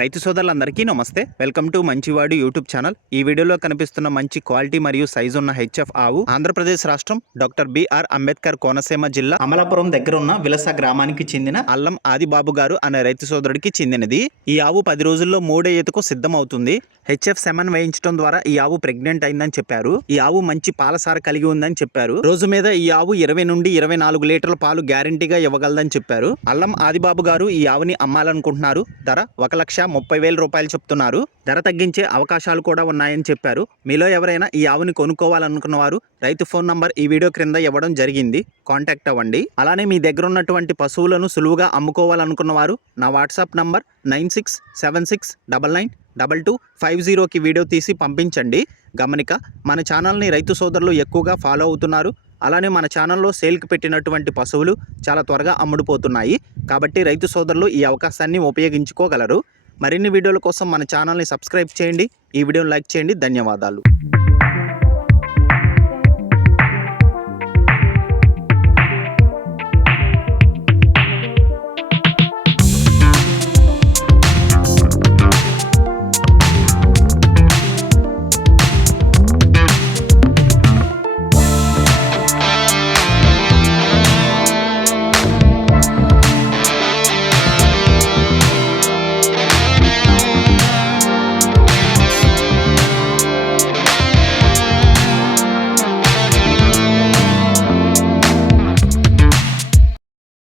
రైతు సోదరులందరికీ నమస్తే. వెల్కమ్ టు మంచివాడు యూట్యూబ్ ఛానల్. ఈ వీడియోలో కనిపిస్తున్న మంచి క్వాలిటీ మరియు సైజు ఉన్న హెచ్ఎఫ్ ఆవు ఆంధ్రప్రదేశ్ రాష్ట్రం డాక్టర్ బిఆర్ అంబేద్కర్ కోనసీమ జిల్లా అమలాపురం దగ్గర ఉన్న విలస గ్రామానికి చెందిన అల్లం ఆదిబాబు గారు అనే రైతు సోదరుడికి చెందినది. ఈ ఆవు 10 రోజుల్లో 3వ ఈతకు సిద్ధమవుతుంది. హెచ్ఎఫ్ సెమన్ వేయించడం ద్వారా ఈ ఆవు ప్రెగ్నెంట్ అయిందని చెప్పారు. ఈ ఆవు మంచి పాలసార కలిగి ఉందని చెప్పారు. రోజు మీద ఈ ఆవు 20 నుండి 24 లీటర్ల పాలు గ్యారంటీగా ఇవ్వగలదని చెప్పారు. అల్లం ఆదిబాబు గారు ఈ ఆవుని అమ్మాలనుకుంటున్నారు. ధర 1,30,000 రూపాయలు చెప్తున్నారు. ధర తగ్గించే అవకాశాలు కూడా ఉన్నాయని చెప్పారు. మీలో ఎవరైనా ఈ ఆవుని కొనుక్కోవాలనుకున్న వారు రైతు ఫోన్ నంబర్ ఈ వీడియో క్రింద ఇవ్వడం జరిగింది. కాంటాక్ట్ అవ్వండి. అలానే మీ దగ్గర ఉన్నటువంటి పశువులను సులువుగా అమ్ముకోవాలనుకున్న వారు నా వాట్సాప్ నంబర్ 9676999250కి వీడియో తీసి పంపించండి. గమనిక, మన ఛానల్ని రైతు సోదరులు ఎక్కువగా ఫాలో అవుతున్నారు. అలానే మన ఛానల్లో సేల్కి పెట్టినటువంటి పశువులు చాలా త్వరగా అమ్ముడుపోతున్నాయి. కాబట్టి రైతు సోదరులు ఈ అవకాశాన్ని ఉపయోగించుకోగలరు. మరిన్ని వీడియోల కోసం మన ఛానల్ని సబ్స్క్రైబ్ చేయండి. ఈ వీడియోని లైక్ చేయండి. ధన్యవాదాలు.